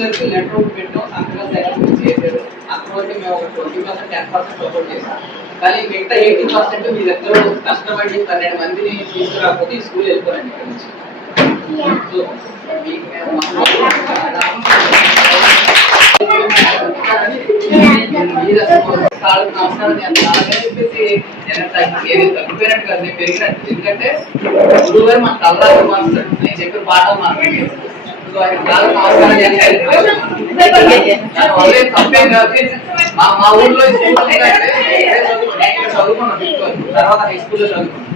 గారికి లెటర్ ఒకటి పెట్టాం సంతకం సెకండ్ చేశారు అంతవరకు మేము ఒక twenty percent ten percent support చేసాం కానీ మిగతా ఎయిటీ పర్సెంట్ మీ దగ్గర కష్టపడి పన్నెండు మందిని తీసుకురాకపోతే ఈ స్కూల్ వెళ్ళిపోరండి ఇక్కడ నుంచి చెప్పేసి నేను తగ్గి- ఏది తగ్గిపోయినట్టు కాదు నేను పెరిగినట్టు ఎందుకంటే గురువు గారు మన తలరాజు మాస్టర్ నేను చెప్పిన పాఠాలు మాట్లాడి మా ఊర్లో చదువుకున్నాను తర్వాత హై స్కూల్లో చదువుకున్నాను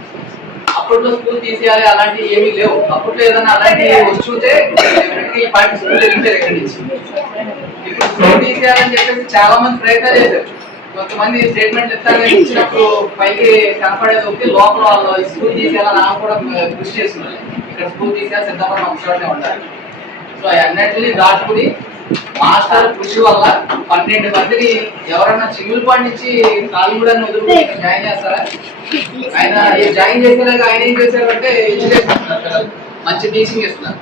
అప్పట్లో స్కూల్ తీసేయాలి అలాంటివి ఏమీ లేవు అప్పట్లో ఏదైనా అలాంటివి వచ్చి డెఫినెట్గా పార్టీ స్కూల్ వెళ్ళిపోయారు ఇక్కడి నుంచి ఇప్పుడు స్కూల్ తీసేయాలని చెప్పేసి చాలా మంది ప్రయత్నాలు చేశారు కొంతమంది స్టేట్మెంట్ ఇస్తారని ఇచ్చినప్పుడు పైకి కనపడేది ఒకటి లోపల వాళ్ళు స్కూల్ తీసేయాలని నాకు కూడా కృషి చేస్తున్నారు. ఇక్కడ స్కూల్ తీసేయాలి సిద్ధపడిన ఒకసారి ఉండాలి. సో అన్నిటిని దాటుకుని మాస్టర్ కృషి వల్ల పన్నెండు మందిని ఎవరైనా చిగురుపాటి నుంచి కాలిగూడ వదులుకుని జాయిన్ చేస్తారా ఆయన జాయిన్ చేసేలాగా ఆయన ఏం చేశారంటే ఎడ్యుకేషన్. మంచి టీచింగ్ ఇస్తున్నారు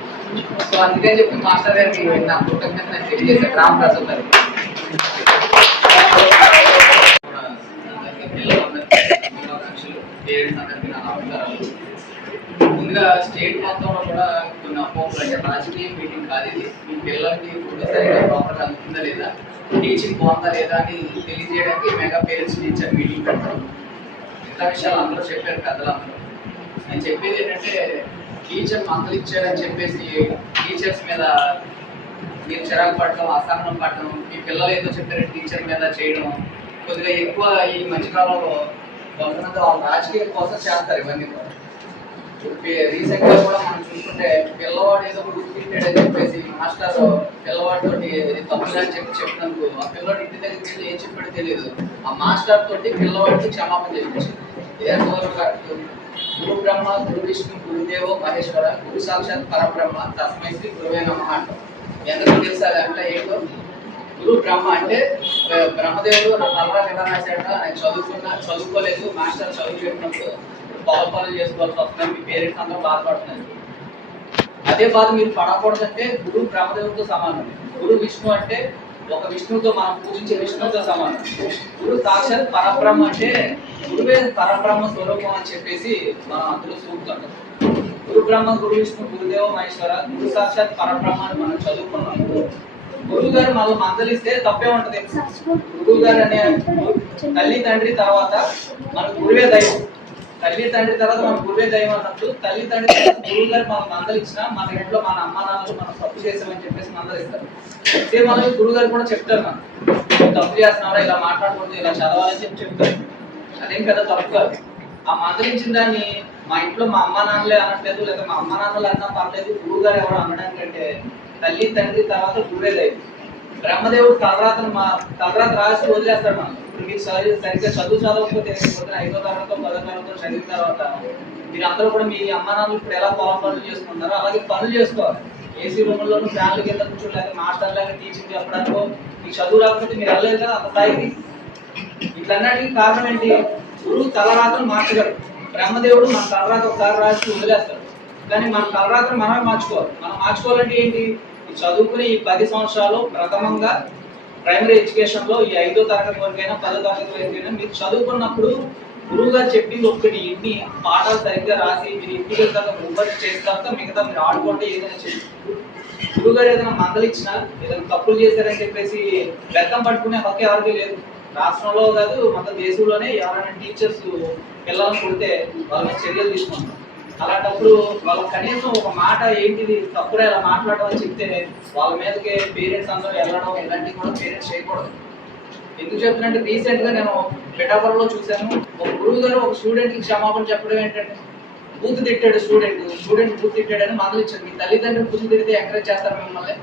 సో అందుకని చెప్పి మాస్టర్ గారికి నా కృతజ్ఞత నేను తెలియజేశాను శుభాకాంక్షలు. పేరెంట్స్ అందరికీ నా నమస్కారాలు. ముందుగా స్టేట్ మొత్తంలో కూడా కొన్ని అపోహలు అంటే రాజకీయ మీటింగ్ కాదు ఇది. మీ పిల్లలకి ఫుడ్ సరిగ్గా ప్రాపర్గా అందుతుందా లేదా? టీచింగ్ బాగుందా లేదా అని తెలియజేయడానికి మెగా పేరెంట్స్ టీచర్ మీటింగ్ పెట్టడం. మిగతా విషయాలు అందరూ చెప్పారు పెద్దలందరూ నేను చెప్పేది ఏంటంటే టీచర్ మందులు ఇచ్చారని చెప్పేసి టీచర్స్ మీద మీరు చిరాకు పడటం అసహనం పడటం మీ పిల్లలు ఏదో చెప్పారు టీచర్ మీద చేయడం కొద్దిగా ఎక్కువ ఈ మధ్యకాలంలో కొంతమంది వాళ్ళ రాజకీయం కోసం చేస్తారు ఇవన్నీ కూడా. రీసెంట్గా కూడా మనం చూసుకుంటే పిల్లవాడు ఏదో అని చెప్పేసి మాస్టర్ పిల్లవాడితో తప్పుగా అని చెప్పి చెప్పినందుకు ఆ పిల్లవాడు ఇంటి దగ్గర నుంచి ఏం చెప్పాడో తెలియదు ఆ మాస్టర్ తోటి పిల్లవాడికి క్షమాపణ చెప్పించింది ఇది ఎంతవరకు కరెక్ట్? గురు బ్రహ్మ గురు విష్ణు గురుదేవో మహేశ్వర గురు సాక్షాత్ పరబ్రహ్మ తస్మై శ్రీ గురువే నమ అంటాం ఎందుకు తెలుసా అంటే ఏంటో? గురు బ్రహ్మ అంటే బ్రహ్మదేవుడు నా తలరా ఎలా నేను చదువుకున్నా చదువుకోలేదు మాస్టర్ చదువు చెప్పినప్పుడు పొలం పనులు చేసుకోవాల్సి వస్తుంది మీ పేరెంట్స్ అందరూ బాధపడుతున్నారు. అదే బాధ మీరు పడకూడదంటే గురు బ్రహ్మదేవుడితో సమానం. గురు విష్ణు అంటే ఒక విష్ణువుతో మనం పూజించే విష్ణువుతో సమానం. గురు సాక్షాత్ పరబ్రహ్మ అంటే గురువే పరబ్రహ్మ స్వరూపం అని చెప్పేసి మనం అందులో సూపుతుంటాం గురు బ్రహ్మ గురు విష్ణు గురుదేవ మహేశ్వర గురు సాక్షాత్ పరబ్రహ్మ అని మనం చదువుకున్నాం. గురువు గారు మనం మందలిస్తే తప్పే ఉంటది. గురువు గారు అనే తల్లి తండ్రి తర్వాత మన గురువే దైవం. తల్లి తండ్రి తర్వాత మన గురువే దైవం అన్నప్పుడు తల్లి తండ్రి గురువు గారు మనం మందలిచ్చినా మన ఇంట్లో మన అమ్మ నాన్నలు మనం తప్పు చేసామని చెప్పేసి మందలిస్తారు సేమ్ అలాగే గురువు గారు కూడా చెప్తారు మనం తప్పు చేస్తున్నారా? ఇలా మాట్లాడకూడదు ఇలా చదవాలని చెప్పి చెప్తారు. అదేం పెద్ద తప్పు కాదు. ఆ మందలించిన దాన్ని మా ఇంట్లో మా అమ్మ నాన్నలే అనట్లేదు లేదా మా అమ్మ నాన్నలు అన్నా పర్లేదు గురువు గారు ఎవరు అనడానికంటే తల్లి తండ్రి తర్వాత గురువే దైవం. బ్రహ్మదేవుడు తలరాతను మా తలరాత రాసి వదిలేస్తాడు మనం ఇప్పుడు మీరు సరి సరిగ్గా చదువు చదవకపోతే పొద్దున ఐదో తరగతో పదో తరగతో చదివిన తర్వాత మీరు అందరూ కూడా మీ అమ్మ నాన్నలు ఇప్పుడు ఎలా పొలం పనులు చేసుకుంటారో అలాగే పనులు చేసుకోవాలి. ఏసీ రూమ్లోను ఫ్యాన్ల కింద కూర్చొని లేదా మాస్టర్ లాగా టీచింగ్ చెప్పడానికో మీకు చదువు రాకపోతే మీరు వెళ్ళలేదు కదా అంత స్థాయికి. ఇట్లన్నిటికీ కారణం ఏంటి? గురువు తలరాతను మార్చగలరు బ్రహ్మదేవుడు మన తలరాత ఒకసారి రాసి వదిలేస్తాడు. కానీ మన తలరాతను మనమే మార్చుకోవాలి. మనం మార్చుకోవాలంటే ఏంటి? చదువుకుని ఈ పది సంవత్సరాలు ప్రథమంగా ప్రైమరీ ఎడ్యుకేషన్లో ఈ ఐదో తరగతి వరకైనా పదో తరగతి వరకైనా మీరు చదువుకున్నప్పుడు గురువు గారు చెప్పింది ఒక్కటి ఇన్ని పాఠాలు సరిగ్గా రాసి మీరు ఇంటికి వెళ్తాక హోంవర్క్ చేస్తాక మిగతా మీరు ఆడుకుంటే ఏదైనా చేయండి గురువు గారు ఏదైనా మందలిచ్చినా ఏదైనా తప్పులు చేశారని చెప్పేసి బెత్తం పట్టుకునే హక్కు ఎవరికి లేదు. రాష్ట్రంలో కాదు మొత్తం దేశంలోనే ఎవరైనా టీచర్స్ పిల్లలను కొడితే వాళ్ళని చర్యలు తీసుకుంటారు అలాంటప్పుడు వాళ్ళ కనీసం ఒక మాట ఏంటిది తప్పుడే ఇలా మాట్లాడడం అని చెప్తే వాళ్ళ మీదకి పేరెంట్స్ అందరూ వెళ్ళడం ఇలాంటివి కూడా పేరెంట్స్ చేయకూడదు. ఎందుకు చెప్తున్నంటే రీసెంట్గా నేను పిఠాపురంలో చూశాను. ఒక గురువు గారు ఒక స్టూడెంట్కి క్షమాపణ చెప్పడం ఏంటంటే బూత్ తిట్టాడు స్టూడెంట్ స్టూడెంట్ బూత్ తిట్టాడని మొదలు ఇచ్చారు. మీ తల్లిదండ్రులు బూతులు తిడితే ఎంకరేజ్ చేస్తారు మిమ్మల్ని.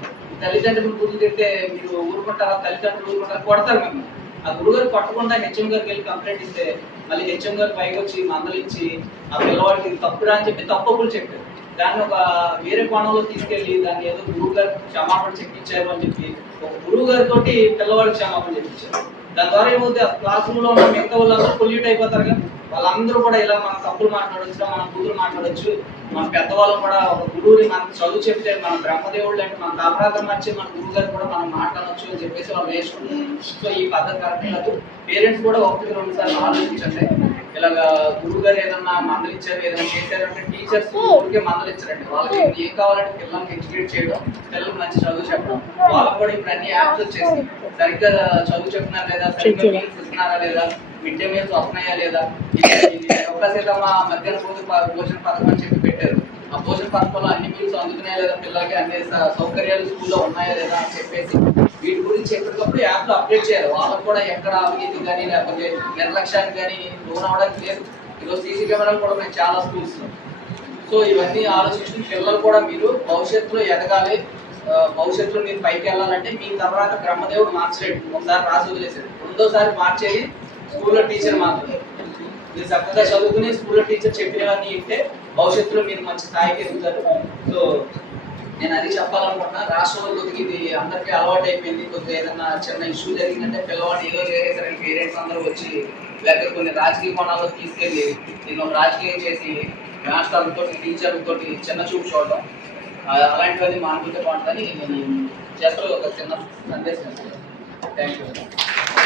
తల్లిదండ్రులు బూతులు తిడితే మీరు ఊరుకుంటారా? తల్లిదండ్రులు ఊరుకుంటారా? కొడతారు మిమ్మల్ని. ఆ గురుగారు పట్టకుండా హెచ్ఎం గారికి వెళ్ళి కంప్లైంట్ ఇస్తే మళ్ళీ హెచ్ఎం గారు పైకి వచ్చి మందలిచ్చి ఆ పిల్లవాడికి ఇది తప్పురా అని చెప్పి తప్పకులు చెప్పారు. దాన్ని ఒక వేరే కోణంలో తీసుకెళ్ళి దాన్ని ఏదో గురువు గారు క్షమాపణ చెప్పించారు అని చెప్పి ఒక గురువు గారితో పిల్లవాడికి క్షమాపణ చెప్పించారు దాని ద్వారా ఏమవుతుంది ఆ క్లాస్ రూమ్లో ఉన్న మిగతా వాళ్ళందరూ పొల్యూట్ అయిపోతారు కదా. వాళ్ళందరూ కూడా ఇలా మన తప్పులు మాట్లాడొచ్చు మన కూతురు మాట్లాడొచ్చు. మన పెద్దవాళ్ళు కూడా ఒక గురువుని మనకు చదువు చెప్తే మన బ్రహ్మదేవుడు అంటే మన అపరాధం వచ్చి మన గురువు గారు కూడా మనం మాట్లాడొచ్చు అని చెప్పేసి వాళ్ళు నేర్చుకుంటారు సో ఈ పద్ధతి కరెక్ట్ కాదు. పేరెంట్స్ కూడా ఒకటి రెండు సార్లు ఆలోచించండి. ఇలాగా గురువు గారు ఏదన్నా మందలు ఇచ్చారు ఏదైనా చేశారంటే టీచర్స్ ఊరికే మందలు ఇచ్చారండి. వాళ్ళకి ఏం కావాలంటే పిల్లల్ని ఎడ్యుకేట్ చేయడం పిల్లలకు మంచి చదువు చెప్పడం. వాళ్ళకి కూడా ఇప్పుడు అన్ని యాప్స్ వచ్చేసి సరిగ్గా చదువు చెప్తున్నారా లేదా? సరిగ్గా ఇస్తున్నారా లేదా? మిడ్ డే మీల్స్ వస్తున్నాయా లేదా? ఒక్కసేదమ్మా మధ్యాహ్న భోజన భోజన పథకం అని చెప్పి పెట్టారు. ఆ భోజన పథకంలో అన్ని మీల్స్ అందుతున్నాయా లేదా? పిల్లలకి అన్ని సౌకర్యాలు స్కూల్లో ఉన్నాయా లేదా అని చెప్పేసి వీటి గురించి ఎప్పటికప్పుడు యాప్లు అప్డేట్ చేయాలి. వాళ్ళకి కూడా ఎక్కడ అవినీతి కానీ లేకపోతే నిర్లక్ష్యానికి కానీ లోన్ అవడానికి లేదు. ఈరోజు సీసీ కెమెరాలు కూడా ఉన్నాయి చాలా స్కూల్స్ సో ఇవన్నీ ఆలోచించిన పిల్లలు కూడా మీరు భవిష్యత్తులో ఎదగాలి. భవిష్యత్తులో మీరు పైకి వెళ్ళాలంటే మీ తర్వాత బ్రహ్మదేవుడు మార్చలేడు. ఒకసారి రాసి వదిలేసాడు రెండోసారి మార్చేది స్కూల్లో టీచర్ మాత్రమే. మీరు చక్కగా చదువుకుని స్కూల్లో టీచర్ చెప్పినవన్నీ ఇంటే భవిష్యత్తులో మీరు మంచి స్థాయికి ఎదుగుతారు. సో నేను అది చెప్పాలనుకుంటున్నా. రాష్ట్రంలో కొద్దిగా ఇది అందరికీ అలవాటు అయిపోయింది. కొద్దిగా ఏదైనా చిన్న ఇష్యూ జరిగిందంటే పిల్లవాడు ఏదో చేసేసరికి పేరెంట్స్ అందరూ వచ్చి లేకపోతే కొన్ని రాజకీయ కోణాల్లో తీసుకెళ్ళి నేను రాజకీయం చేసి మాస్టర్లతో టీచర్లతో చిన్న చూపు చూడడం అలాంటివన్నీ మానుకుంటే బాగుంటుందని నేను చేస్తూ ఒక చిన్న సందేశం థ్యాంక్ యూ